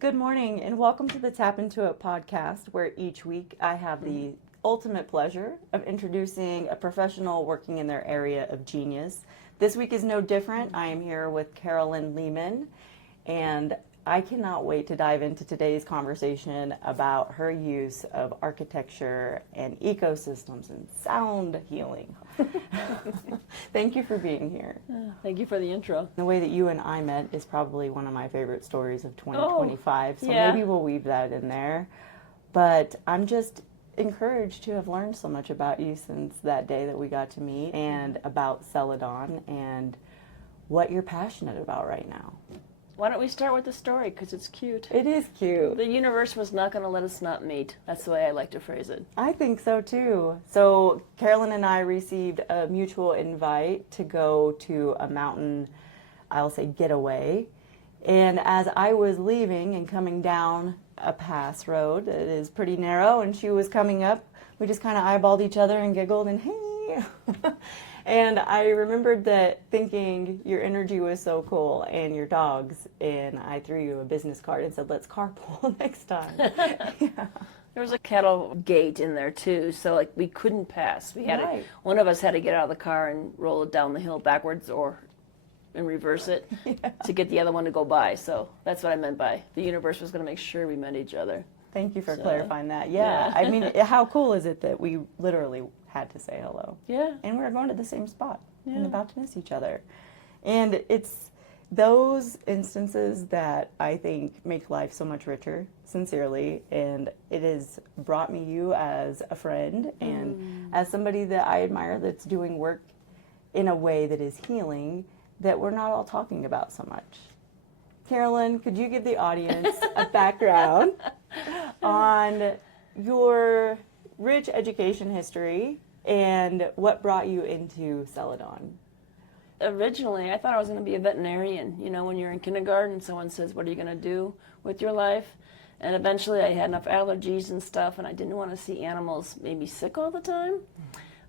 Good morning and welcome to the Tap Into It podcast, where each week I have the ultimate pleasure of introducing a professional working in their area of genius. This week is no different. I am here with Carolynn Leaman, and I cannot wait to dive into today's conversation about her use of architecture and ecosystems and sound healing. Thank you for being here. Thank you for the intro. The way that you and I met is probably one of my favorite stories of 2025, so yeah. maybe we'll weave that in there. But I'm just encouraged to have learned so much about you since that day that we got to meet, and about celadon and what you're passionate about right now. Why don't we start with the story, because it's cute. It is cute. The universe was not going to let us not meet. That's the way I like to phrase it. I think so too. So Carolynn and I received a mutual invite to go to a mountain, I'll say getaway. And as I was leaving and coming down a pass road that is pretty narrow, and she was coming up, we just kind of eyeballed each other and giggled and hey. And I remembered that thinking your energy was so cool and your dogs, and I threw you a business card and said, let's carpool next time. Yeah. There was a cattle gate in there too, so like we couldn't pass. We had Right. one of us had to get out of the car and roll it down the hill backwards or and reverse it to get the other one to go by. So that's what I meant by the universe was going to make sure we met each other. Thank you for clarifying that. Yeah. I mean, how cool is it that we literally had to say hello? Yeah. And we were going to the same spot and Yeah. about to miss each other. And it's those instances that I think make life so much richer, sincerely. And it has brought me you as a friend and as somebody that I admire that's doing work in a way that is healing that we're not all talking about so much. Carolynn, could you give the audience a background on your rich education history and what brought you into celadon? Originally, I thought I was going to be a veterinarian. You know, when you're in kindergarten, someone says, what are you going to do with your life? And eventually I had enough allergies and stuff, and I didn't want to see animals maybe sick all the time.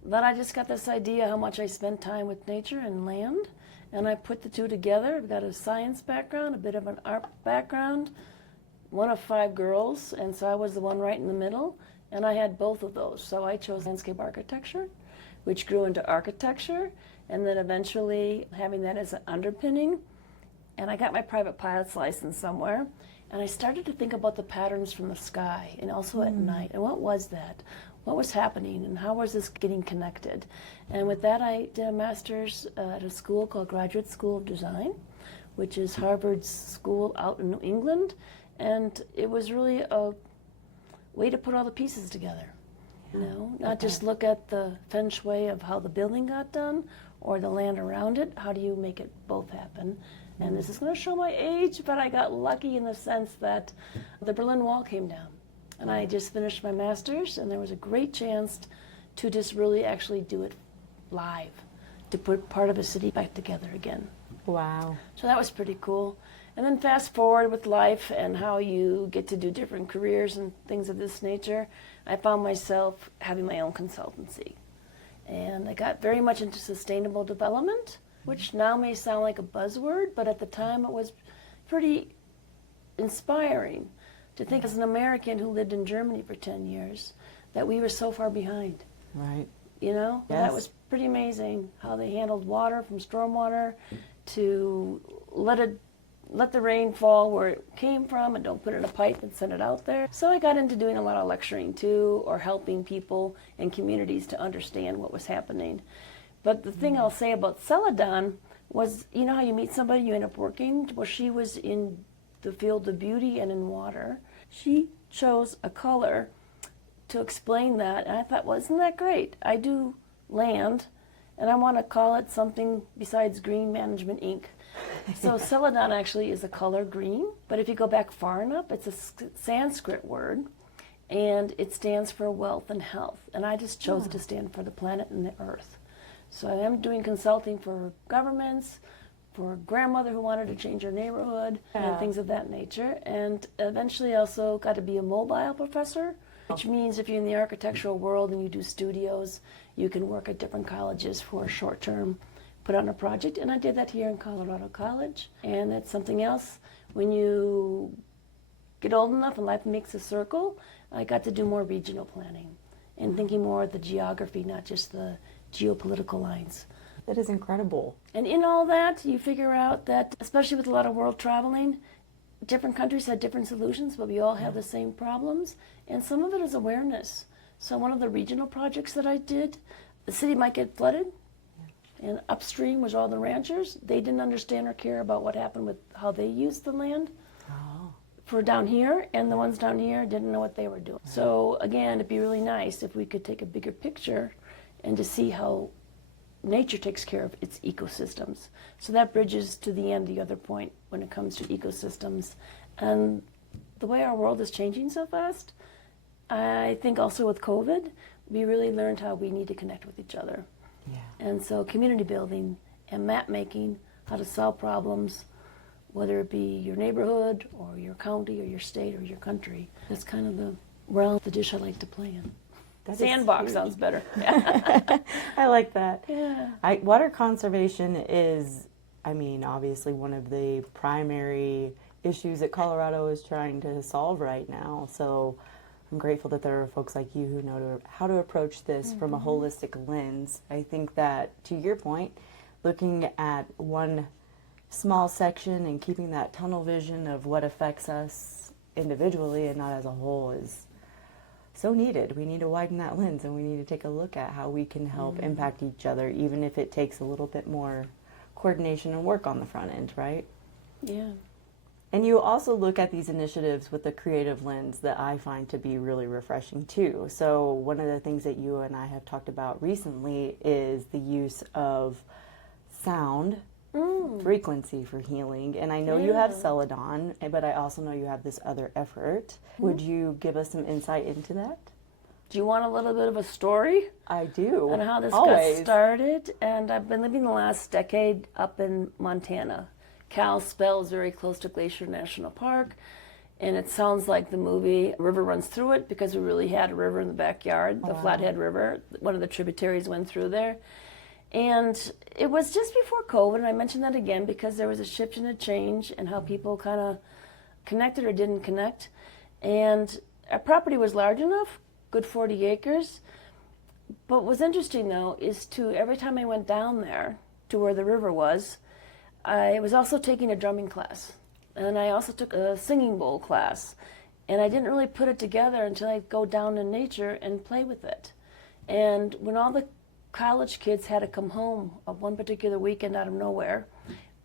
But I just got this idea how much I spent time with nature and land, and I put the two together. I've got a science background, a bit of an art background, one of 5 girls, and so I was the one right in the middle, and I had both of those. So I chose landscape architecture, which grew into architecture, and then eventually having that as an underpinning. And I got my private pilot's license somewhere, and I started to think about the patterns from the sky and also at night. And what was that? What was happening, and how was this getting connected? And with that, I did a master's at a school called Graduate School of Design, which is Harvard's school out in New England. And it was really a way to put all the pieces together. You know, not just look at the feng shui of how the building got done or the land around it. How do you make it both happen? And this is going to show my age, but I got lucky in the sense that the Berlin Wall came down. And I just finished my master's, and there was a great chance to just really actually do it live, to put part of a city back together again. Wow. So that was pretty cool. And then fast forward with life and how you get to do different careers and things of this nature, I found myself having my own consultancy. And I got very much into sustainable development, which now may sound like a buzzword, but at the time it was pretty inspiring to think as an American who lived in Germany for 10 years that we were so far behind. Right. You know, Yes. That was pretty amazing how they handled water from stormwater to let the rain fall where it came from and don't put it in a pipe and send it out there. So I got into doing a lot of lecturing too, or helping people and communities to understand what was happening. But the thing I'll say about celadon was, you know how you meet somebody, you end up working? Well, she was in the field of beauty and in water. She chose a color to explain that, and I thought, well, isn't that great? I do land, and I want to call it something besides Green Management Inc. So celadon actually is a color green, but if you go back far enough, it's a Sanskrit word, and it stands for wealth and health. And I just chose to stand for the planet and the earth. So I am doing consulting for governments, for a grandmother who wanted to change her neighborhood, and things of that nature. And eventually also got to be a mobile professor, which means if you're in the architectural world and you do studios, you can work at different colleges for a short term, put on a project. And I did that here in Colorado College. And that's something else. When you get old enough and life makes a circle, I got to do more regional planning and thinking more of the geography, not just the geopolitical lines. That is incredible. And in all that, you figure out that, especially with a lot of world traveling, different countries had different solutions, but we all have the same problems. And some of it is awareness. So one of the regional projects that I did, the city might get flooded, and upstream was all the ranchers. They didn't understand or care about what happened with how they used the land for down here, and the ones down here didn't know what they were doing. So again, it'd be really nice if we could take a bigger picture and to see how nature takes care of its ecosystems. So that bridges to the end, the other point when it comes to ecosystems. And the way our world is changing so fast, I think also with COVID, we really learned how we need to connect with each other. Yeah. And so community building and map making, how to solve problems, whether it be your neighborhood or your county or your state or your country. That's kind of the realm, the dish I like to play in. Sandbox sounds better. I like that. Yeah. Water conservation is, I mean, obviously one of the primary issues that Colorado is trying to solve right now. So I'm grateful that there are folks like you who know how to approach this from a holistic lens. I think that, to your point, looking at one small section and keeping that tunnel vision of what affects us individually and not as a whole is so needed. We need to widen that lens, and we need to take a look at how we can help impact each other, even if it takes a little bit more coordination and work on the front end, right? Yeah. And you also look at these initiatives with a creative lens that I find to be really refreshing too. So one of the things that you and I have talked about recently is the use of sound frequency for healing. And I know you have celadon, but I also know you have this other effort. Would you give us some insight into that? Do you want a little bit of a story? I do. On how this Always. got started? And I've been living the last decade up in Montana. Kalispell is very close to Glacier National Park, and it sounds like the movie. A river runs through it because we really had a river in the backyard, the Flathead River. One of the tributaries went through there. And it was just before COVID, and I mentioned that again because there was a shift and a change in how people kind of connected or didn't connect. And our property was large enough, good 40 acres. But what was interesting, though, is every time I went down there to where the river was, I was also taking a drumming class. And I also took a singing bowl class. And I didn't really put it together until I go down in nature and play with it. And when all the college kids had to come home one particular weekend out of nowhere,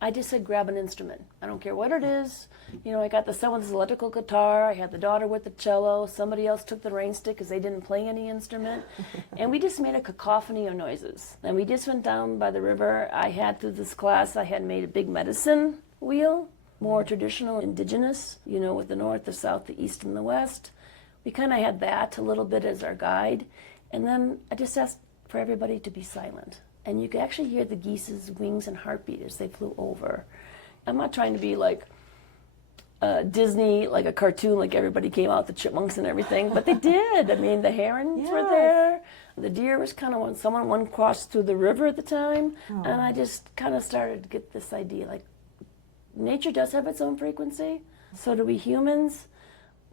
I just said, grab an instrument. I don't care what it is. You know, I got the son with his electrical guitar. I had the daughter with the cello. Somebody else took the rain stick because they didn't play any instrument. And we just made a cacophony of noises. And we just went down by the river. I had, through this class, I had made a big medicine wheel, more traditional, indigenous, you know, with the north, the south, the east, and the west. We kind of had that a little bit as our guide. And then I just asked for everybody to be silent. And you could actually hear the geese's wings and heartbeat as they flew over. I'm not trying to be like Disney, like a cartoon, like everybody came out, the chipmunks and everything, but they did. I mean, the herons were there. The deer was kind of one crossed through the river at the time. And I just kind of started to get this idea, like, nature does have its own frequency, so do we humans.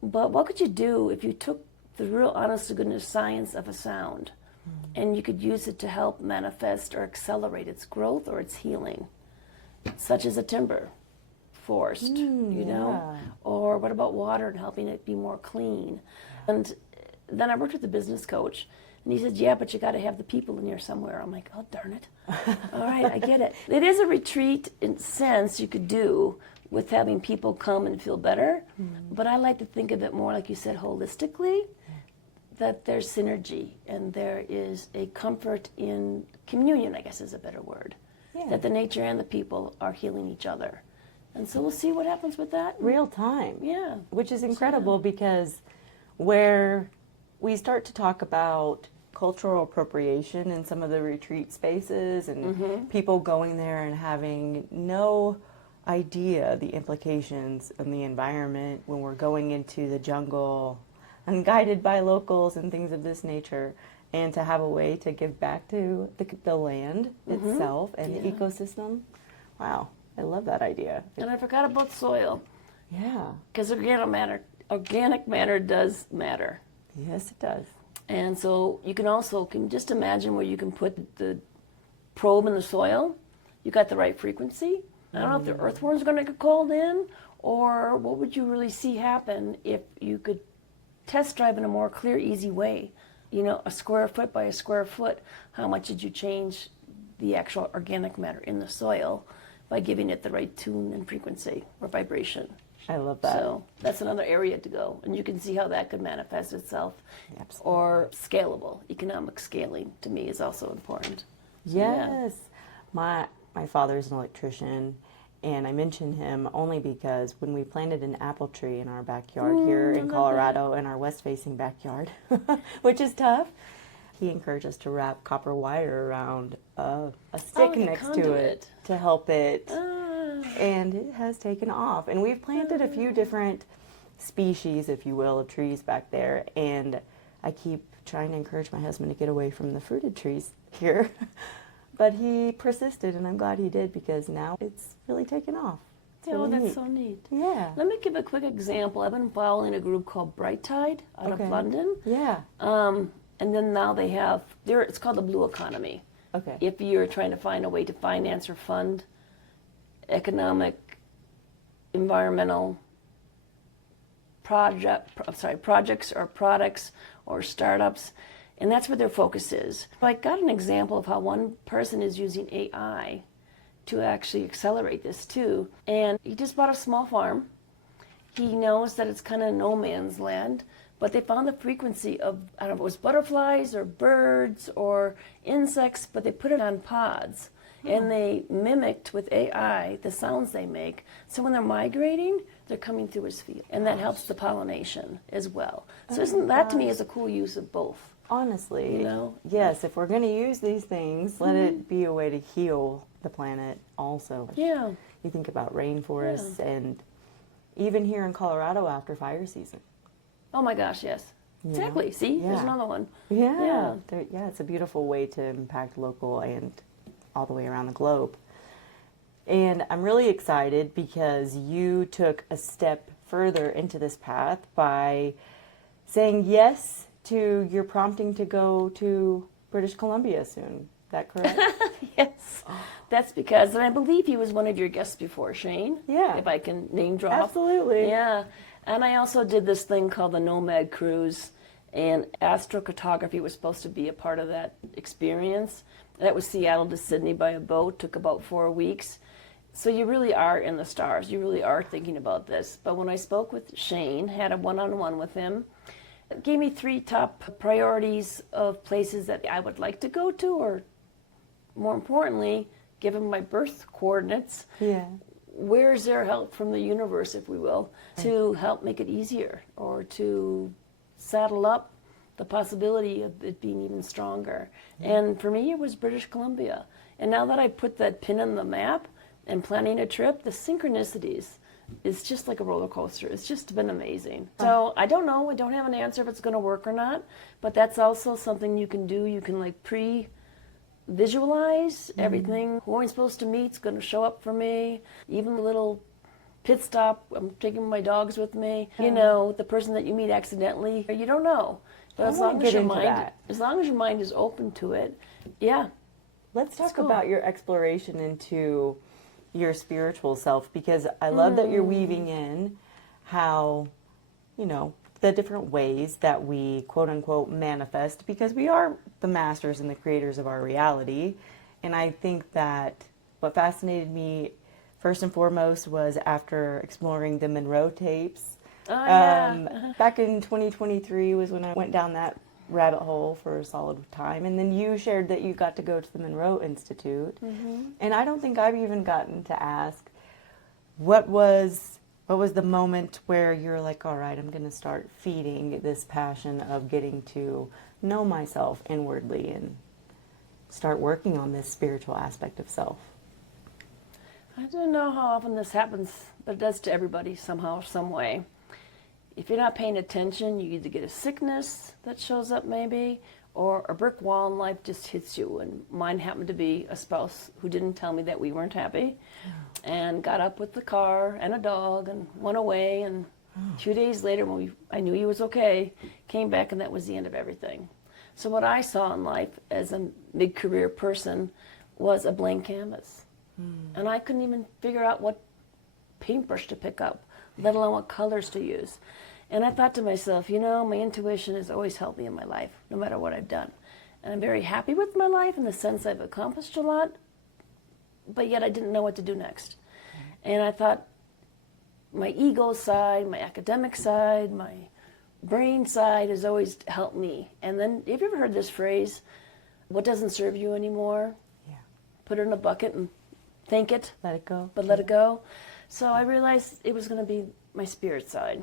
But what could you do if you took the real honest-to-goodness science of a sound and you could use it to help manifest or accelerate its growth or its healing, such as a timber forest, you know? Or what about water and helping it be more clean? And then I worked with a business coach, and he said, yeah, but you got to have the people in here somewhere. I'm like, oh, darn it. All right, I get it. It is a retreat in sense you could do with having people come and feel better, but I like to think of it more, like you said, holistically, that there's synergy and there is a comfort in communion, I guess is a better word, that the nature and the people are healing each other. And so we'll see what happens with that. Real time. Yeah. Which is incredible because where we start to talk about cultural appropriation in some of the retreat spaces and people going there and having no idea the implications in the environment when we're going into the jungle unguided by locals and things of this nature, and to have a way to give back to the land itself and the ecosystem. Wow, I love that idea. And I forgot about soil. Yeah. Because organic matter does matter. Yes, it does. And so you can just imagine where you can put the probe in the soil. You got the right frequency. I don't know if the earthworms are going to get called in, or what would you really see happen if you could test drive in a more clear, easy way. You know, a square foot by a square foot, how much did you change the actual organic matter in the soil by giving it the right tune and frequency or vibration? I love that. So that's another area to go, and you can see how that could manifest itself. Absolutely. Or scalable. Economic scaling to me is also important. So, Yes. My father's an electrician, and I mention him only because when we planted an apple tree in our backyard here in Colorado, in our west-facing backyard, which is tough, he encouraged us to wrap copper wire around a stick next to it to help it. And it has taken off. And we've planted a few different species, if you will, of trees back there. And I keep trying to encourage my husband to get away from the fruited trees here. But he persisted, and I'm glad he did, because now it's really taken off. It's Oh, really that's neat. so neat. Yeah. Let me give a quick example. I've been following a group called Bright Tide out Okay. of London. Yeah. And then now they have, it's called the Blue Economy. Okay. If you're trying to find a way to finance or fund economic, environmental projects or products or startups, and that's where their focus is. I got an example of how one person is using AI to actually accelerate this too. And he just bought a small farm. He knows that it's kind of no man's land, but they found the frequency of, I don't know if it was butterflies or birds or insects, but they put it on pods. And they mimicked with AI the sounds they make. So when they're migrating, they're coming through his field. And that helps the pollination as well. So isn't that to me is a cool use of both? Honestly, You know? yes, if we're going to use these things, let it be a way to heal the planet also. Yeah. You think about rainforests and even here in Colorado after fire season. Oh my gosh, yes. Exactly. See, there's Yeah. another one. Yeah. It's a beautiful way to impact local and all the way around the globe. And I'm really excited because you took a step further into this path by saying yes to your prompting to go to British Columbia soon. Is that correct? Yes. That's because, and I believe he was one of your guests before, Shane. Yeah. If I can name drop. Absolutely. Yeah. And I also did this thing called the Nomad Cruise, and astrocartography was supposed to be a part of that experience. That was Seattle to Sydney by a boat, took about 4 weeks. So you really are in the stars. You really are thinking about this. But when I spoke with Shane, had a one-on-one with him, it gave me 3 top priorities of places that I would like to go to, or more importantly, given my birth coordinates, Yeah. where is there help from the universe, if we will, to help make it easier or to saddle up the possibility of it being even stronger. And for me, it was British Columbia. And now that I put that pin on the map and planning a trip, the synchronicities is just like a roller coaster. It's just been amazing. So I don't know. I don't have an answer if it's going to work or not. But that's also something you can do. You can like visualize everything. Who I'm supposed to meet is going to show up for me. Even the little pit stop, I'm taking my dogs with me. You know, the person that you meet accidentally, you don't know. But as long as your mind is open to it, yeah. Let's talk cool. about your exploration into your spiritual self, because I love that you're weaving in how, you know, the different ways that we quote unquote manifest, because we are the masters and the creators of our reality. And I think that what fascinated me first and foremost was after exploring the Monroe tapes. Back in 2023 was when I went down that rabbit hole for a solid time. And then you shared that you got to go to the Monroe Institute. And I don't think I've even gotten to ask, what was the moment where you're like, all right, I'm going to start feeding this passion of getting to know myself inwardly and start working on this spiritual aspect of self? I don't know how often this happens, but it does to everybody somehow, some way. If you're not paying attention, you either get a sickness that shows up maybe, or a brick wall in life just hits you. And mine happened to be a spouse who didn't tell me that we weren't happy, and got up with the car and a dog and went away. And 2 days later, when I knew he was okay, came back, and that was the end of everything. So what I saw in life as a mid-career person was a blank canvas. And I couldn't even figure out what paintbrush to pick up, let alone what colors to use. And I thought to myself, you know, my intuition has always helped me in my life, no matter what I've done. And I'm very happy with my life in the sense I've accomplished a lot, but yet I didn't know what to do next. And I thought my ego side, my academic side, my brain side has always helped me. And then, have you ever heard this phrase, what doesn't serve you anymore? Yeah. Put it in a bucket and think it. Let it go. But let it go. So I realized it was going to be my spirit side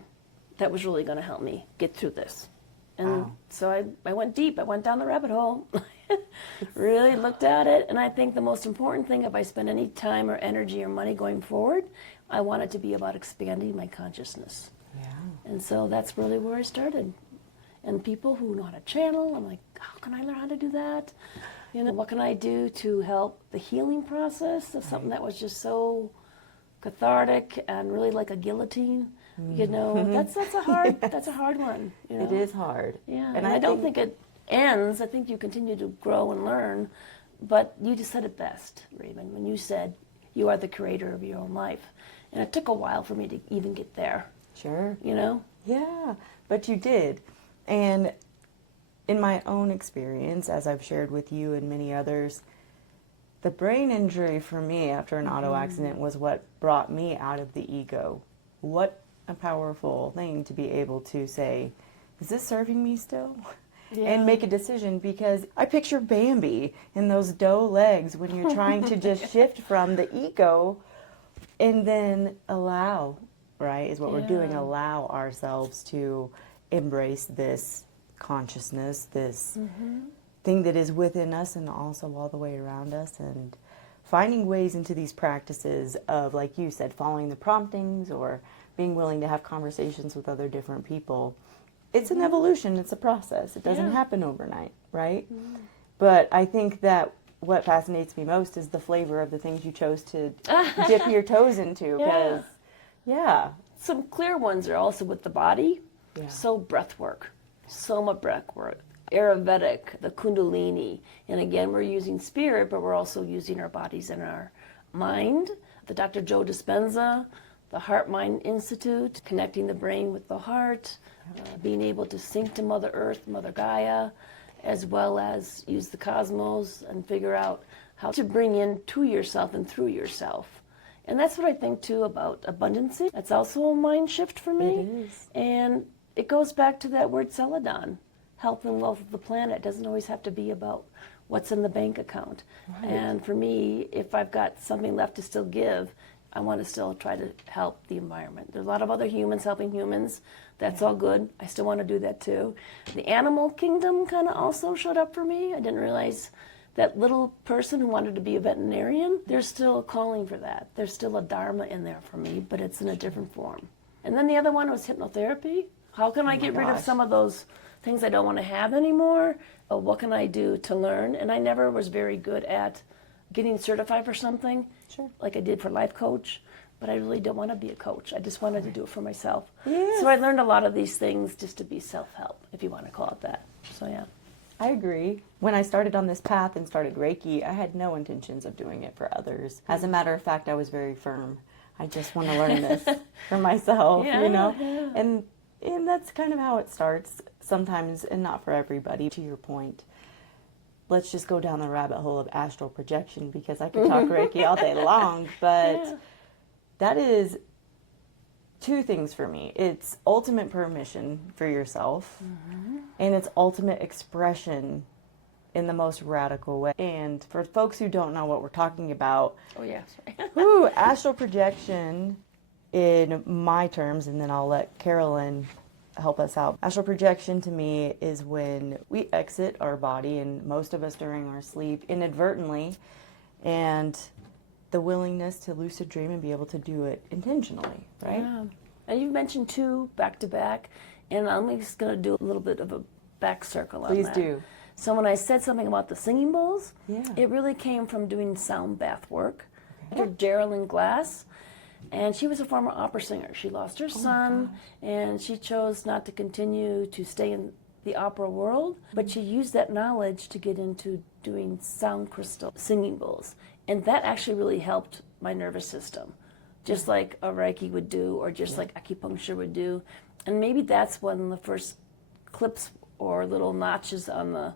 that was really going to help me get through this. And so I went deep. I went down the rabbit hole. Really looked at it. And I think the most important thing, if I spend any time or energy or money going forward, I want it to be about expanding my consciousness. Yeah. And so that's really where I started. And people who know how to channel, I'm like, how can I learn how to do that? You know, what can I do to help the healing process of something that was just so cathartic and really like a guillotine? You know, that's a hard one. You know? It is hard. Yeah, and I don't think it ends. I think you continue to grow and learn. But you just said it best, Raymond, when you said you are the creator of your own life. And it took a while for me to even get there. Sure. You know? Yeah, but you did. And in my own experience, as I've shared with you and many others, the brain injury for me after an auto accident was what brought me out of the ego. What a powerful thing to be able to say, is this serving me still? Yeah. And make a decision, because I picture Bambi in those doe legs when you're trying to just shift from the ego and then allow, right, is what we're doing, allow ourselves to embrace this consciousness, this thing that is within us and also all the way around us, and finding ways into these practices of, like you said, following the promptings or being willing to have conversations with other different people. It's an evolution, it's a process. It doesn't happen overnight, right? But I think that what fascinates me most is the flavor of the things you chose to dip your toes into. Because, some clear ones are also with the body. Yeah. So breath work, soma breath work, Ayurvedic, the Kundalini. And again, we're using spirit, but we're also using our bodies and our mind. The Dr. Joe Dispenza, the Heart-Mind Institute, connecting the brain with the heart, being able to sync to Mother Earth, Mother Gaia, as well as use the cosmos and figure out how to bring in to yourself and through yourself. And that's what I think, too, about abundancy. That's also a mind shift for me. It is. And it goes back to that word celadon, health and wealth of the planet. It doesn't always have to be about what's in the bank account. Right. And for me, if I've got something left to still give, I want to still try to help the environment. There's a lot of other humans helping humans. That's all good. I still want to do that too. The animal kingdom kind of also showed up for me. I didn't realize that little person who wanted to be a veterinarian, there's still a calling for that. There's still a dharma in there for me, but it's in a different form. And then the other one was hypnotherapy. How can I get rid of some of those things I don't want to have anymore? What can I do to learn? And I never was very good at getting certified for something, like I did for life coach, but I really don't want to be a coach. I just wanted to do it for myself. Yes. So I learned a lot of these things just to be self-help, if you want to call it that. So yeah. I agree. When I started on this path and started Reiki, I had no intentions of doing it for others. As a matter of fact, I was very firm. I just want to learn this for myself, you know? Yeah. And that's kind of how it starts sometimes, and not for everybody, to your point. Let's just go down the rabbit hole of astral projection, because I could talk Reiki all day long, but that is two things for me. It's ultimate permission for yourself, and it's ultimate expression in the most radical way. And for folks who don't know what we're talking about, astral projection, in my terms, and then I'll let Carolyn help us out. Astral projection to me is when we exit our body, and most of us during our sleep, inadvertently, and the willingness to lucid dream and be able to do it intentionally, right? Yeah. And you've mentioned two back to back, and I'm just going to do a little bit of a back circle on that. Please do. So when I said something about the singing bowls, Yeah. it really came from doing sound bath work. Dr. Carolynn Glass, and she was a former opera singer. She lost her son, and she chose not to continue to stay in the opera world, but she used that knowledge to get into doing sound crystal singing bowls. And that actually really helped my nervous system, just like a Reiki would do, or just like acupuncture would do. And maybe that's when the first clips or little notches on the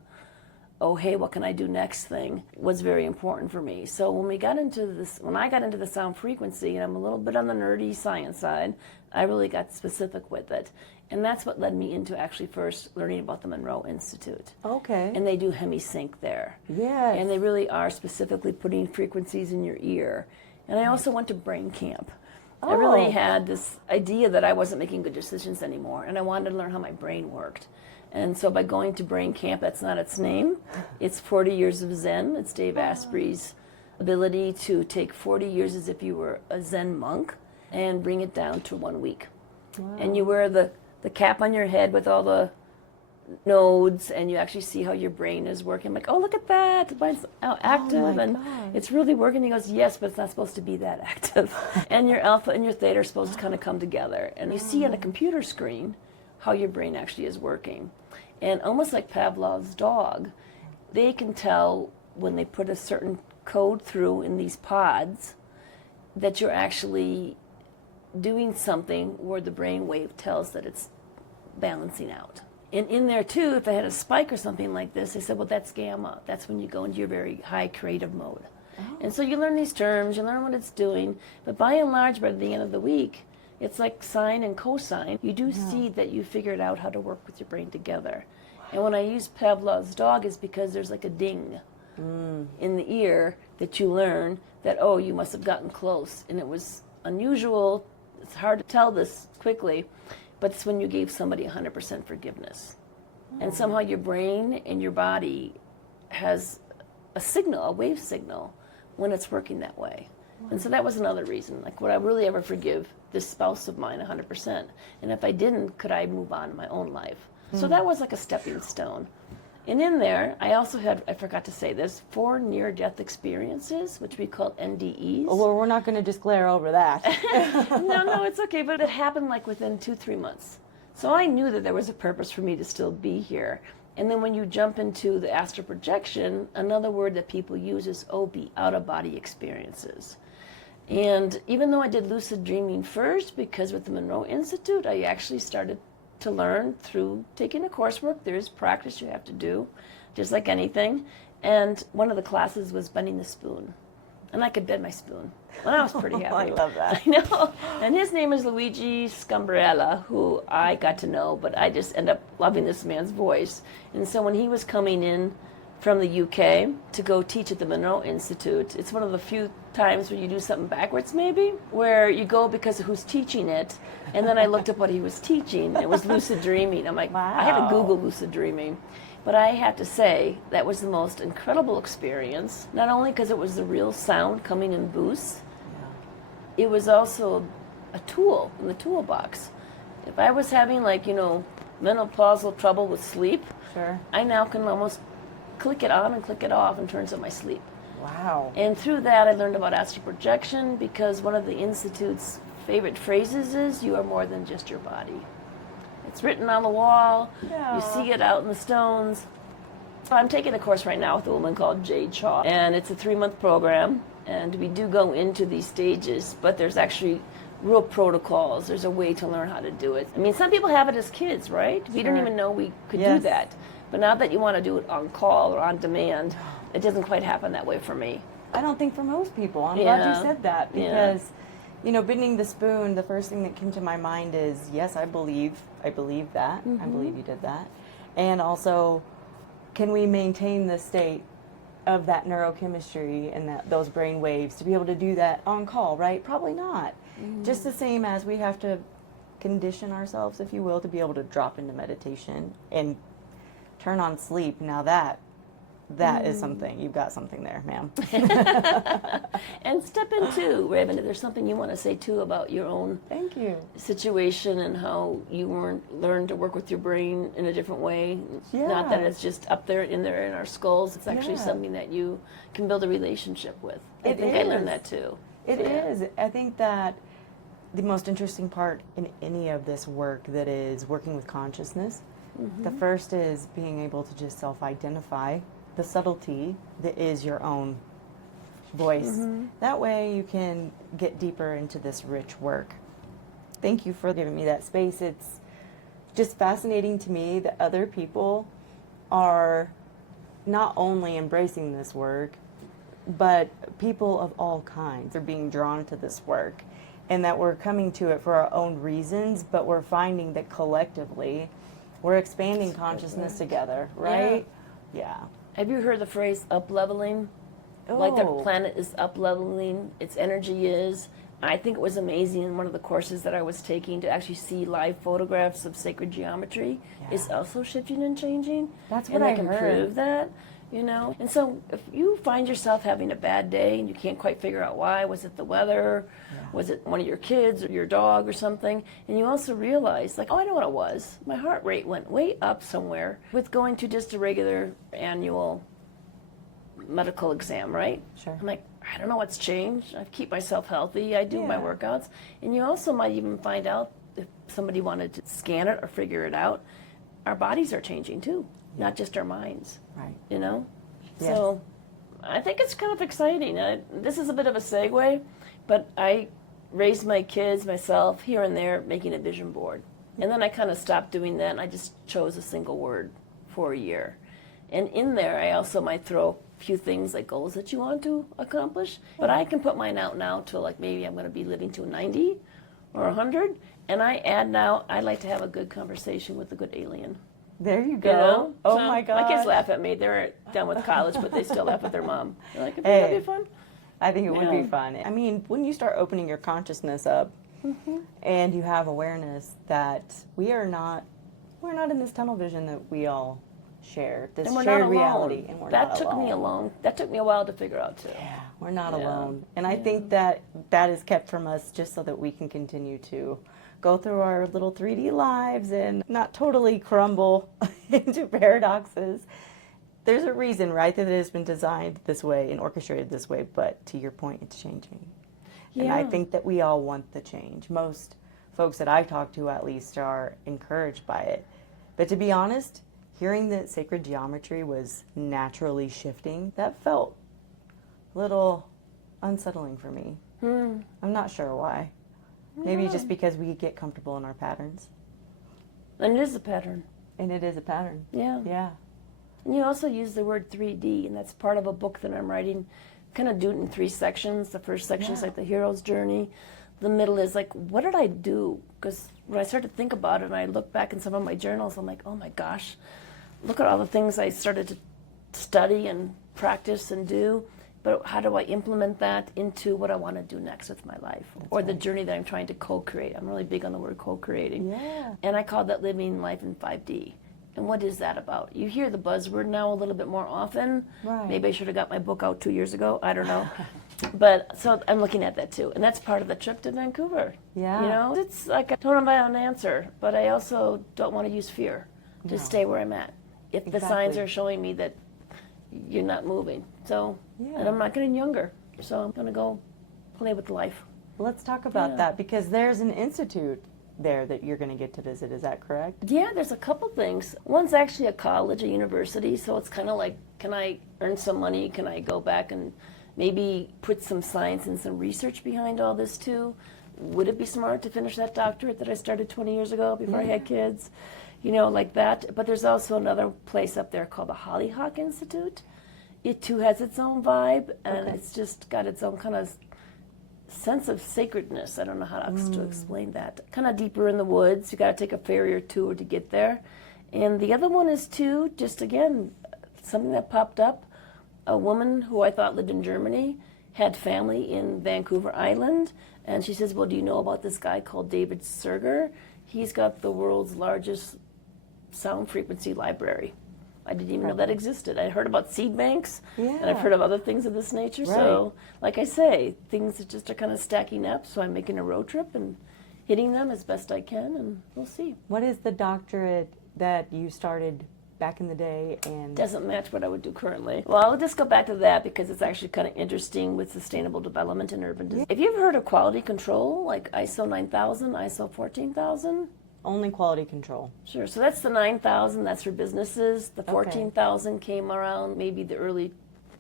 oh, hey, what can I do next thing was very important for me. So when I got into the sound frequency, and I'm a little bit on the nerdy science side, I really got specific with it. And that's what led me into actually first learning about the Monroe Institute. Okay. And they do hemisync there. Yes. And they really are specifically putting frequencies in your ear. And I also went to brain camp. I really had this idea that I wasn't making good decisions anymore, and I wanted to learn how my brain worked. And so by going to brain camp, that's not its name. It's 40 years of Zen. It's Dave Asprey's ability to take 40 years as if you were a Zen monk and bring it down to 1 week. Wow. And you wear the cap on your head with all the nodes, and you actually see how your brain is working. I'm like, oh, look at that. Mine's active, and it's really working. He goes, yes, but it's not supposed to be that active. And your alpha and your theta are supposed to kind of come together. And you see on a computer screen how your brain actually is working. And almost like Pavlov's dog, they can tell when they put a certain code through in these pods that you're actually doing something where the brain wave tells that it's balancing out. And in there too, if I had a spike or something like this, they said, well, that's gamma. That's when you go into your very high creative mode. And so you learn these terms, you learn what it's doing, but by and large, by the end of the week, it's like sine and cosine. You do see that you figured out how to work with your brain together. And when I use Pavlov's dog is because there's like a ding in the ear that you learn that, oh, you must have gotten close. And it was unusual. It's hard to tell this quickly, but it's when you gave somebody 100% forgiveness. And somehow your brain and your body has a signal, a wave signal, when it's working that way. And so that was another reason. Like, would I really ever forgive this spouse of mine 100%? And if I didn't, could I move on in my own life? So that was like a stepping stone. And in there, I also had, I forgot to say this, 4 near-death experiences, which we call NDEs. Oh, well, we're not going to just glare over that. No, it's okay. But it happened like within 2-3 months. So I knew that there was a purpose for me to still be here. And then when you jump into the astral projection, another word that people use is OB, out-of-body experiences. And even though I did lucid dreaming first, because with the Monroe Institute, I actually started to learn through taking a coursework. There's practice you have to do, just like anything. And one of the classes was bending the spoon. And I could bend my spoon. And I was pretty happy. I love that. I know. And his name is Luigi Scambarella, who I got to know, but I just end up loving this man's voice. And so when he was coming in from the UK to go teach at the Monroe Institute, it's one of the few times where you do something backwards, maybe, where you go because of who's teaching it. And then I looked up what he was teaching. It was lucid dreaming. I'm like, wow. I had to Google lucid dreaming. But I have to say, that was the most incredible experience, not only because it was the real sound coming in boosts, it was also a tool in the toolbox. If I was having, like, menopausal trouble with sleep, Sure. I now can almost click it on and click it off in terms of my sleep. Wow. And through that, I learned about astral projection, because one of the Institute's favorite phrases is, you are more than just your body. It's written on the wall. Yeah. You see it out in the stones. So I'm taking a course right now with a woman called Jade Shaw, and it's a 3-month program, and we do go into these stages, but there's actually real protocols. There's a way to learn how to do it. I mean, some people have it as kids, right? We didn't even know we could do that. But now that you want to do it on call or on demand, it doesn't quite happen that way for me. I don't think for most people. I'm glad you said that, because bending the spoon, the first thing that came to my mind is, yes, I believe that. Mm-hmm. I believe you did that. And also, can we maintain the state of that neurochemistry and those brain waves to be able to do that on call, right? Probably not. Mm-hmm. Just the same as we have to condition ourselves, if you will, to be able to drop into meditation and turn on sleep. Now that is something. You've got something there, ma'am. And step into, Raven, if there's something you want to say too about your own Thank you. situation and how you learned to work with your brain in a different way. Not that it's just up there in our skulls. It's actually something that you can build a relationship with. I think I learned that too. It is. I think that the most interesting part in any of this work that is working with consciousness, the first is being able to just self-identify the subtlety that is your own voice. That way you can get deeper into this rich work. Thank you for giving me that space. It's just fascinating to me that other people are not only embracing this work, but people of all kinds are being drawn to this work, and that we're coming to it for our own reasons, but we're finding that collectively we're expanding consciousness together, right? Yeah. Have you heard the phrase up-leveling? Like the planet is up-leveling, its energy is. I think it was amazing in one of the courses that I was taking to actually see live photographs of sacred geometry. It's also shifting and changing. That's what I heard. And I can prove that, you know. And so if you find yourself having a bad day and you can't quite figure out why, was it the weather? Was it one of your kids or your dog or something? And you also realize, like, oh, I know what it was. My heart rate went way up somewhere with going to just a regular annual medical exam, right? Sure. I'm like, I don't know what's changed. I keep myself healthy. I do my workouts. And you also might even find out if somebody wanted to scan it or figure it out, our bodies are changing too, not just our minds. Right. You know? Yes. So I think it's kind of exciting. This is a bit of a segue, but I raised my kids myself here and there making a vision board. And then I kind of stopped doing that and I just chose a single word for a year. And in there, I also might throw a few things like goals that you want to accomplish. But I can put mine out now to like maybe I'm going to be living to 90 or 100. And I add now, I'd like to have a good conversation with a good alien. There you go. You know? Oh so my God. My kids laugh at me. They're done with college, but they still laugh at their mom. They're like, that'd be fun. I think it would be fun. I mean, when you start opening your consciousness up and you have awareness that we're not in this tunnel vision that we all share, this And we're shared not alone. reality, and we're not alone. That took me a while to figure out too. Yeah, we're not alone. And I think that is kept from us just so that we can continue to go through our little 3D lives and not totally crumble into paradoxes. There's a reason, right, that it has been designed this way and orchestrated this way, but to your point, it's changing. And I think that we all want the change. Most folks that I've talked to, at least, are encouraged by it. But to be honest, hearing that sacred geometry was naturally shifting, that felt a little unsettling for me. I'm not sure why. Maybe just because we get comfortable in our patterns. And it is a pattern. And it is a pattern. Yeah. Yeah. And you also use the word 3D, and that's part of a book that I'm writing. Kind of do it in 3 sections. The first section is like the hero's journey. The middle is like, what did I do? Because when I started to think about it and I look back in some of my journals, I'm like, oh my gosh, look at all the things I started to study and practice and do. But how do I implement that into what I want to do next with my life? Or the journey that I'm trying to co-create. I'm really big on the word co-creating. Yeah. And I call that living life in 5D. And what is that about? You hear the buzzword now a little bit more often. Right. Maybe I should have got my book out 2 years ago. I don't know. But so I'm looking at that too. And that's part of the trip to Vancouver. Yeah. You know, it's like I don't have an answer, but I also don't want to use fear to stay where I'm at. If the signs are showing me that you're not moving. So, and I'm not getting younger. So I'm going to go play with life. Let's talk about that, because there's an institute there that you're going to get to visit. Is that correct? Yeah, there's a couple things. One's actually a college, a university, so it's kind of like, can I earn some money? Can I go back and maybe put some science and some research behind all this too? Would it be smart to finish that doctorate that I started 20 years ago before I had kids? You know, like that. But there's also another place up there called the Hollyhock Institute. It too has its own vibe, and it's just got its own kind of sense of sacredness. I don't know how to explain that. Kind of deeper in the woods. You got to take a ferry or two to get there. And the other one is too, just again, something that popped up. A woman who I thought lived in Germany had family in Vancouver Island, and she says, well, do you know about this guy called David Serger? He's got the world's largest sound frequency library. I didn't even know that existed. I heard about seed banks, Yeah. and I've heard of other things of this nature. Right. So, like I say, things that just are kind of stacking up. So I'm making a road trip and hitting them as best I can, and we'll see. What is the doctorate that you started back in the day? And Doesn't match what I would do currently. Well, I'll just go back to that because it's actually kind of interesting with sustainable development in urban design. Have you ever heard of quality control, like ISO 9000, ISO 14000? only quality control. Sure. So that's the 9,000. That's for businesses. The 14,000 came around maybe the early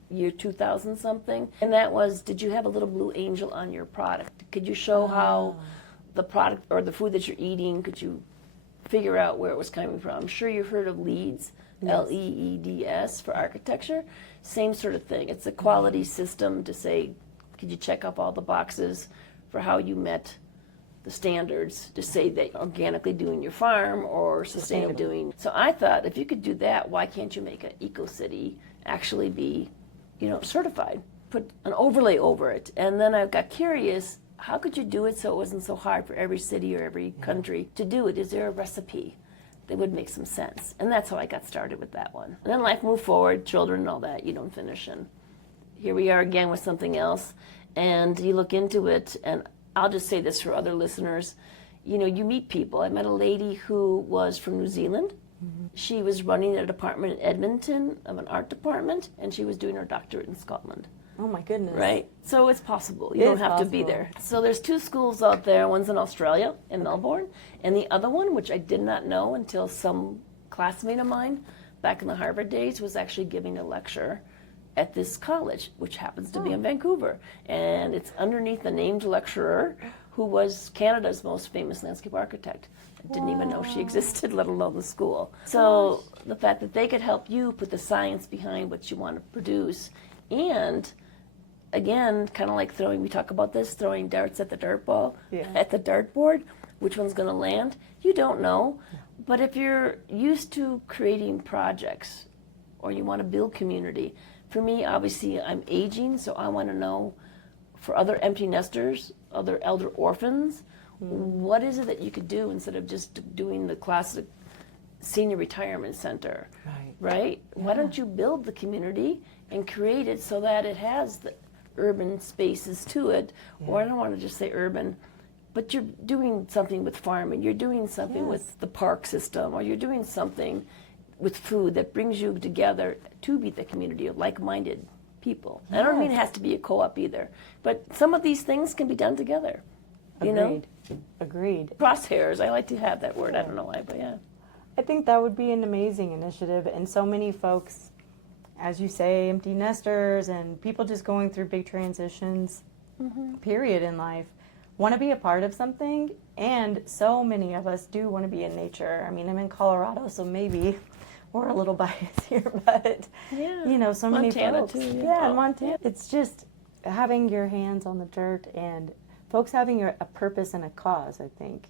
year 2000 something. And that was, did you have a little blue angel on your product? Could you show how the product or the food that you're eating, could you figure out where it was coming from? I'm sure you've heard of LEEDs, LEEDs for architecture. Same sort of thing. It's a quality system to say, could you check off all the boxes for how you met the standards to say that organically doing your farm or sustainable doing. So I thought if you could do that, why can't you make an eco-city actually be, certified? Put an overlay over it. And then I got curious, how could you do it so it wasn't so hard for every city or every country to do it? Is there a recipe that would make some sense? And that's how I got started with that one. And then life moved forward, children and all that, you don't finish. And here we are again with something else. And you look into it, and I'll just say this for other listeners. You meet people. I met a lady who was from New Zealand. She was running a department in Edmonton of an art department, and she was doing her doctorate in Scotland. Oh my goodness. Right? So it's possible. You don't have to be there. So there's 2 schools out there. One's in Australia, in Melbourne, and the other one, which I did not know until some classmate of mine back in the Harvard days was actually giving a lecture at this college, which happens to be in Vancouver. And it's underneath a named lecturer who was Canada's most famous landscape architect. I didn't even know she existed, let alone the school. So the fact that they could help you put the science behind what you want to produce, and again, kind of like we talk about this, throwing darts at the at the dartboard, which one's going to land? You don't know. But if you're used to creating projects or you want to build community, for me, obviously, I'm aging, so I want to know for other empty nesters, other elder orphans, what is it that you could do instead of just doing the classic senior retirement center, right? Yeah. Why don't you build the community and create it so that it has the urban spaces to it, or I don't want to just say urban, but you're doing something with farming, you're doing something with the park system, or you're doing something with food that brings you together to be the community of like-minded people. Yes. I don't mean it has to be a co-op either, but some of these things can be done together. Agreed. Crosshairs, I like to have that word, I don't know why, but yeah. I think that would be an amazing initiative, and so many folks, as you say, empty nesters and people just going through big transitions, period, in life, want to be a part of something, and so many of us do want to be in nature. I mean, I'm in Colorado, so maybe we're a little biased here, but so many Montana folks. too, Montana. It's just having your hands on the dirt and folks having a purpose and a cause, I think,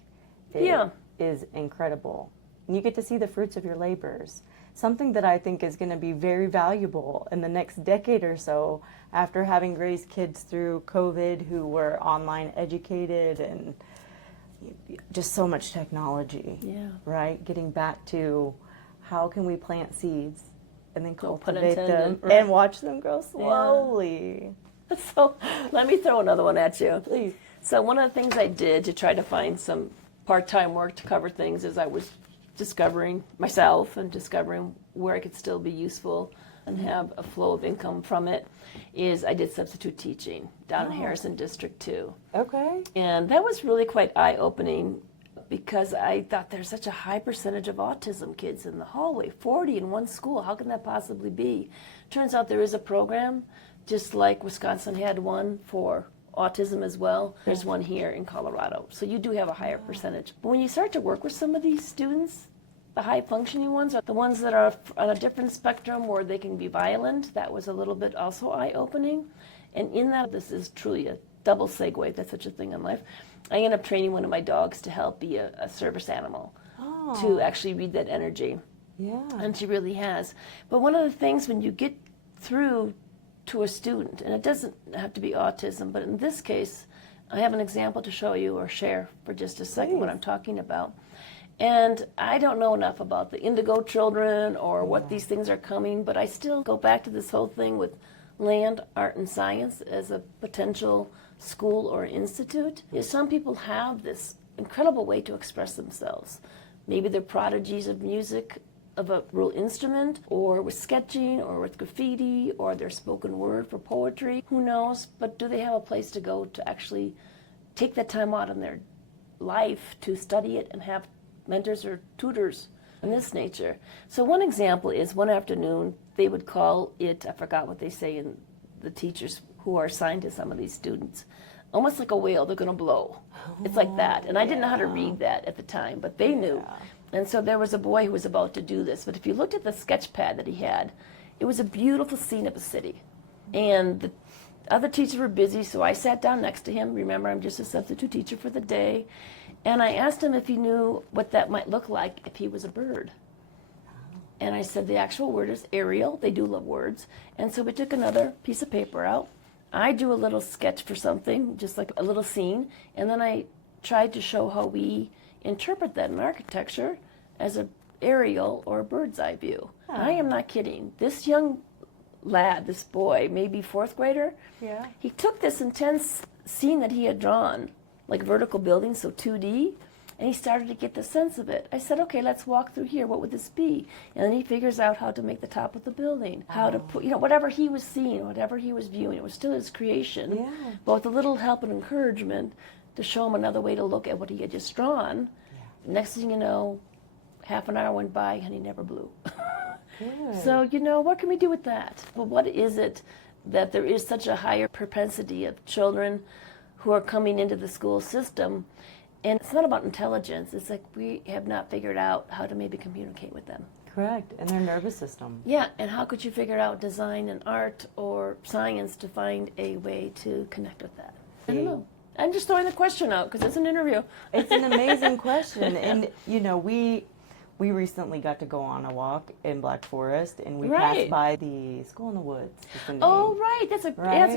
is incredible. And you get to see the fruits of your labors. Something that I think is going to be very valuable in the next decade or so after having raised kids through COVID who were online educated and just so much technology, right? Getting back to how can we plant seeds and then cultivate them and watch them grow slowly. Yeah. So let me throw another one at you. Please. So one of the things I did to try to find some part-time work to cover things is I was discovering myself and discovering where I could still be useful and have a flow of income from it, is I did substitute teaching down in Harrison District 2. Okay. And that was really quite eye-opening because I thought there's such a high percentage of autism kids in the hallway, 40 in one school. How can that possibly be? Turns out there is a program, just like Wisconsin had one for autism as well. There's one here in Colorado. So you do have a higher percentage. But when you start to work with some of these students, the high-functioning ones are the ones that are on a different spectrum where they can be violent. That was a little bit also eye-opening. And in that, this is truly a double segue, if that's such a thing in life. I ended up training one of my dogs to help be a service animal, to actually read that energy. Yeah. And she really has. But one of the things when you get through to a student, and it doesn't have to be autism, but in this case, I have an example to show you or share for just a second what I'm talking about. And I don't know enough about the indigo children or what these things are coming, but I still go back to this whole thing with land, art, and science as a potential school or institute. Is some people have this incredible way to express themselves. Maybe they're prodigies of music, of a real instrument, or with sketching, or with graffiti, or their spoken word for poetry. Who knows? But do they have a place to go to actually take that time out in their life to study it and have mentors or tutors in this nature? So one example is one afternoon they would call it, I forgot what they say in the teachers who are assigned to some of these students, almost like a whale, they're going to blow. It's like that. And I didn't know how to read that at the time, but they knew. And so there was a boy who was about to do this. But if you looked at the sketch pad that he had, it was a beautiful scene of a city. And the other teachers were busy, so I sat down next to him. Remember, I'm just a substitute teacher for the day. And I asked him if he knew what that might look like if he was a bird. And I said the actual word is aerial. They do love words. And so we took another piece of paper out. I drew a little sketch for something, just like a little scene. And then I tried to show how we interpret that in architecture as an aerial or a bird's eye view. Oh. I am not kidding. This young lad, this boy, maybe fourth grader, he took this intense scene that he had drawn, like vertical buildings, so 2D, and he started to get the sense of it. I said, okay, let's walk through here. What would this be? And then he figures out how to make the top of the building, how to put, whatever he was seeing, whatever he was viewing. It was still his creation, but with a little help and encouragement to show him another way to look at what he had just drawn. Next thing you know, half an hour went by and he never blew. So, what can we do with that? Well, what is it that there is such a higher propensity of children who are coming into the school system? And it's not about intelligence. It's like we have not figured out how to maybe communicate with them. Correct. And their nervous system. Yeah, and how could you figure out design and art or science to find a way to connect with that? I don't know. I'm just throwing the question out because it's an interview. It's an amazing question. And, we recently got to go on a walk in Black Forest, and we passed by the School in the Woods. Oh, right. That's a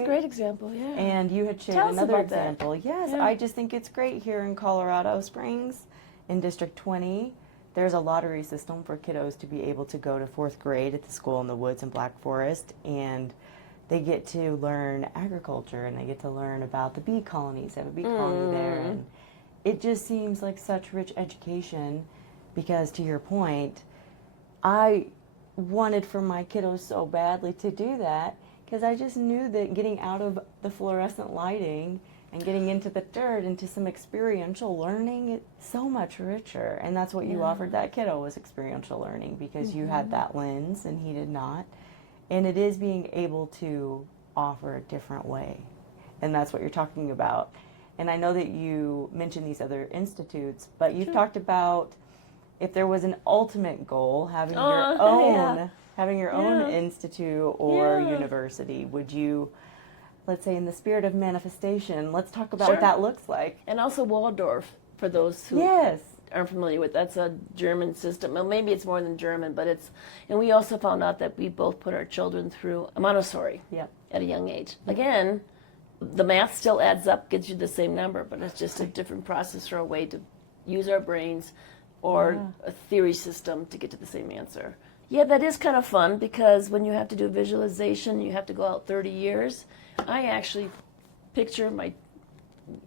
great example, yeah. And you had shared another example. Yes, I just think it's great here in Colorado Springs in District 20. There's a lottery system for kiddos to be able to go to fourth grade at the School in the Woods in Black Forest, and they get to learn agriculture, and they get to learn about the bee colonies. They have a bee colony there, and it just seems like such rich education. Because to your point, I wanted for my kiddos so badly to do that because I just knew that getting out of the fluorescent lighting and getting into the dirt, into some experiential learning, it's so much richer. And that's what you offered that kiddo was experiential learning because you had that lens and he did not. And it is being able to offer a different way. And that's what you're talking about. And I know that you mentioned these other institutes, but you've talked about if there was an ultimate goal, having your own institute or university, would you, let's say in the spirit of manifestation, let's talk about what that looks like. And also Waldorf, for those who aren't familiar with, that's a German system. Well, maybe it's more than German, but and we also found out that we both put our children through a Montessori at a young age. Again, the math still adds up, gets you the same number, but it's just a different process or a way to use our brains or a theory system to get to the same answer. Yeah, that is kind of fun because when you have to do visualization, you have to go out 30 years. I actually picture my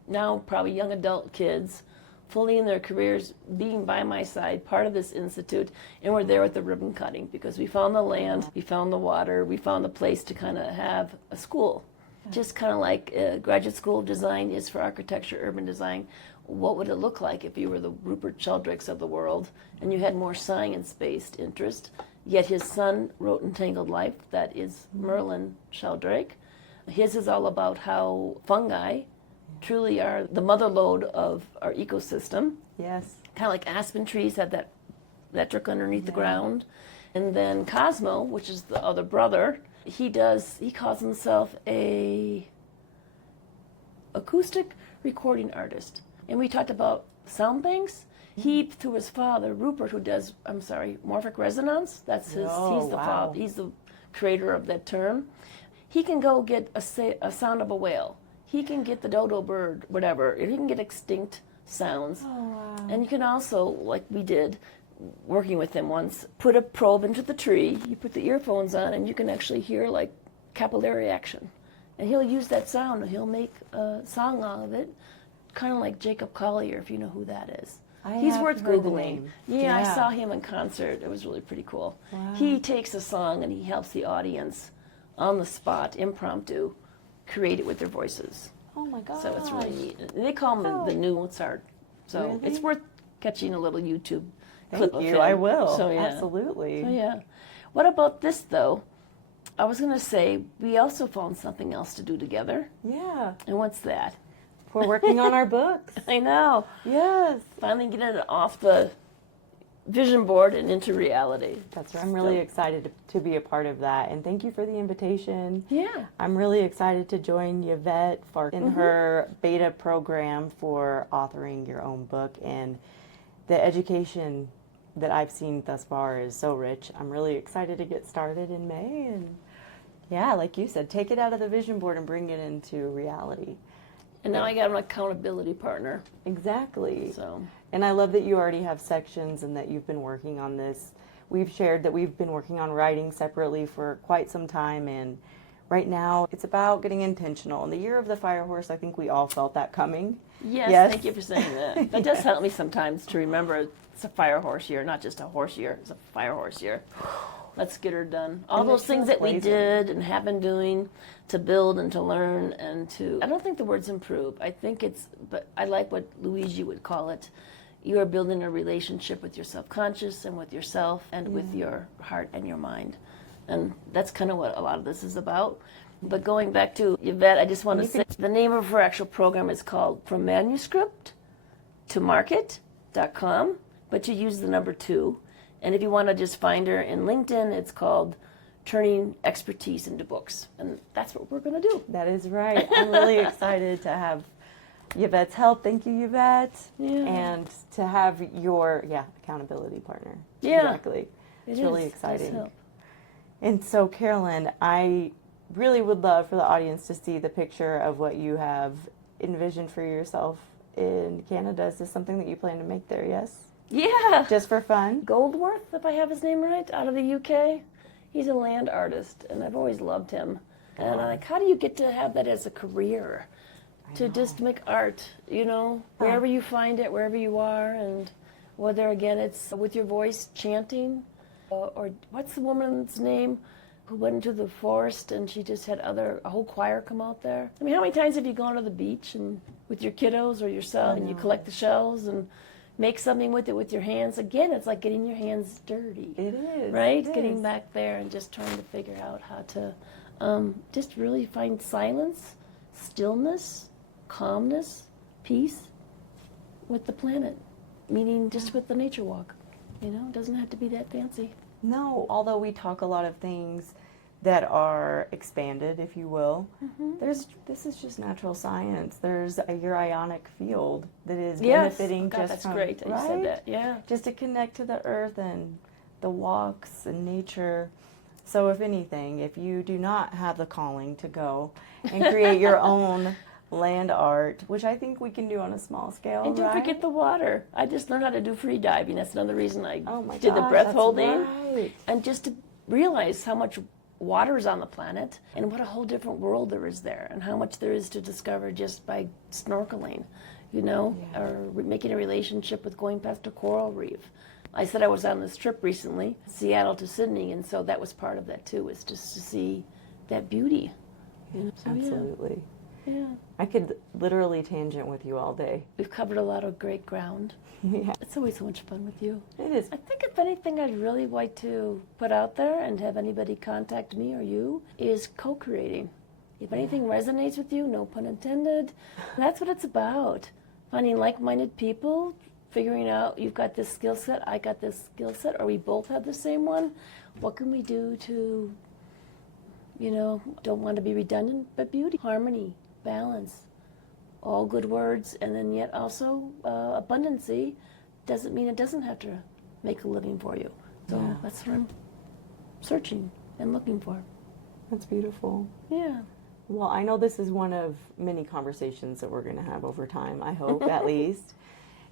now probably young adult kids fully in their careers being by my side, part of this institute, and we're there with the ribbon cutting because we found the land, we found the water, we found the place to kind of have a school. Just kind of like graduate school of design is for architecture, urban design. What would it look like if you were the Rupert Sheldrake's of the world and you had more science-based interest, yet his son wrote Entangled Life, that is Merlin Sheldrake. His is all about how fungi truly are the mother lode of our ecosystem. Yes. Kind of like aspen trees have that electric underneath the ground. And then Cosmo, which is the other brother, he calls himself a acoustic recording artist. And we talked about sound banks. He, through his father, Rupert, who does, morphic resonance, that's his, he's the creator of that term. He can go get a sound of a whale. He can get the dodo bird, whatever. He can get extinct sounds. Oh, wow. And you can also, like we did, working with him once, put a probe into the tree, you put the earphones on, and you can actually hear like capillary action. And he'll use that sound, and he'll make a song out of it, kind of like Jacob Collier, if you know who that is. He's have worth heard the Googling. name. Yeah, I saw him in concert. It was really pretty cool. Wow. He takes a song and he helps the audience on the spot, impromptu, create it with their voices. Oh my gosh. So it's really neat. And they call him the new Mozart. So Really? it's worth catching a little YouTube Thank clip of you. him. I will. So, yeah. Absolutely. So, yeah. What about this, though? I was going to say, we also found something else to do together. Yeah. And what's that? We're working on our books. I know. Yes. Finally getting it off the vision board and into reality. That's right. I'm really excited to be a part of that. And thank you for the invitation. Yeah. I'm really excited to join Yvette in her beta program for authoring your own book. And the education that I've seen thus far is so rich. I'm really excited to get started in May. And yeah, like you said, take it out of the vision board and bring it into reality. And now I got an accountability partner. Exactly. So. And I love that you already have sections and that you've been working on this. We've shared that we've been working on writing separately for quite some time, and right now it's about getting intentional. In the year of the fire horse, I think we all felt that coming. Yes. Thank you for saying that. That does help me sometimes to remember it's a fire horse year, not just a horse year, it's a fire horse year. Let's get her done. All those things that we did and have been doing to build and to learn and to, I don't think the word's improve. I think it's, but I like what Luigi would call it. You are building a relationship with your subconscious and with yourself and with your heart and your mind. And that's kind of what a lot of this is about. But going back to Yvette, I just want to say the name of her actual program is called From Manuscript to Market.com, but you use the number 2. And if you want to just find her in LinkedIn, it's called Turning Expertise into Books. And that's what we're going to do. That is right. I'm really excited to have Yvette's help. Thank you, Yvette. Yeah. And to have your accountability partner. Yeah. Exactly. It's really It does exciting. help. And so, Carolyn, I really would love for the audience to see the picture of what you have envisioned for yourself in Canada. Is this something that you plan to make there, yes? Yeah. Just for fun? Goldworth, if I have his name right, out of the UK. He's a land artist, and I've always loved him. And I'm like, how do you get to have that as a career? To just make art, you know, wherever you find it, wherever you are, and whether, again, it's with your voice chanting, or what's the woman's name who went into the forest and she just had a whole choir come out there? I mean, how many times have you gone to the beach and with your kiddos or yourself and you collect the shells and make something with it with your hands? Again, it's like getting your hands dirty. It is. Right? It Getting is. back there and just trying to figure out how to just really find silence, stillness, calmness, peace with the planet, meaning just with the nature walk. You know, it doesn't have to be that fancy. No, although we talk a lot of things that are expanded, if you will, this is just natural science. There's your ionic field that is benefiting God, just that's from, great that you said that. Yeah. just to connect to the earth and the walks and nature. So if anything, if you do not have the calling to go and create your own land art, which I think we can do on a small scale, And don't right? forget the water. I just learned how to do free diving. That's another reason I Oh my did the gosh, breath that's holding. right. And just to realize how much water is on the planet and what a whole different world there is there and how much there is to discover just by snorkeling, you know, or making a relationship with going past a coral reef. I said I was on this trip recently, Seattle to Sydney, and so that was part of that too, was just to see that beauty. You know? So, Absolutely. Yeah. I could literally tangent with you all day. We've covered a lot of great ground. Yeah, It's always so much fun with you. it is. I think if anything I'd really like to put out there and have anybody contact me or you is co-creating. If anything resonates with you, no pun intended, that's what it's about. Finding like-minded people, figuring out you've got this skill set, I got this skill set, or we both have the same one. What can we do to, you know, don't want to be redundant, but beauty, harmony, balance, all good words, and then yet also abundancy doesn't mean it doesn't have to make a living for you. So that's what I'm searching and looking for. That's beautiful. Yeah. Well, I know this is one of many conversations that we're going to have over time, I hope, at least.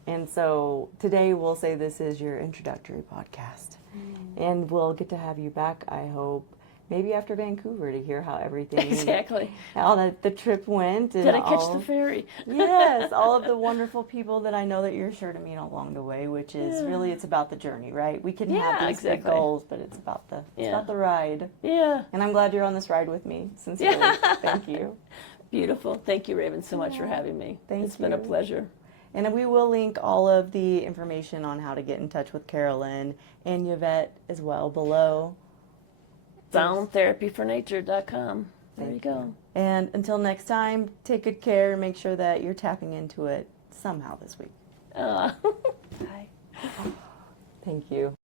And so today we'll say this is your introductory podcast. And we'll get to have you back, I hope, maybe after Vancouver to hear how everything, Exactly. how the trip went. And Did I catch the ferry? Yes, all of the wonderful people that I know that you're sure to meet along the way, which is really, it's about the journey, right? We can have these big goals, but it's about the ride. Yeah. And I'm glad you're on this ride with me, sincerely. Thank you. Beautiful. Thank you, Raven, so much for having me. It's been a pleasure. And we will link all of the information on how to get in touch with Carolyn and Yvette as well below. Soundtherapyfornature.com. There you go. And until next time, take good care and make sure that you're tapping into it somehow this week. Bye. Thank you.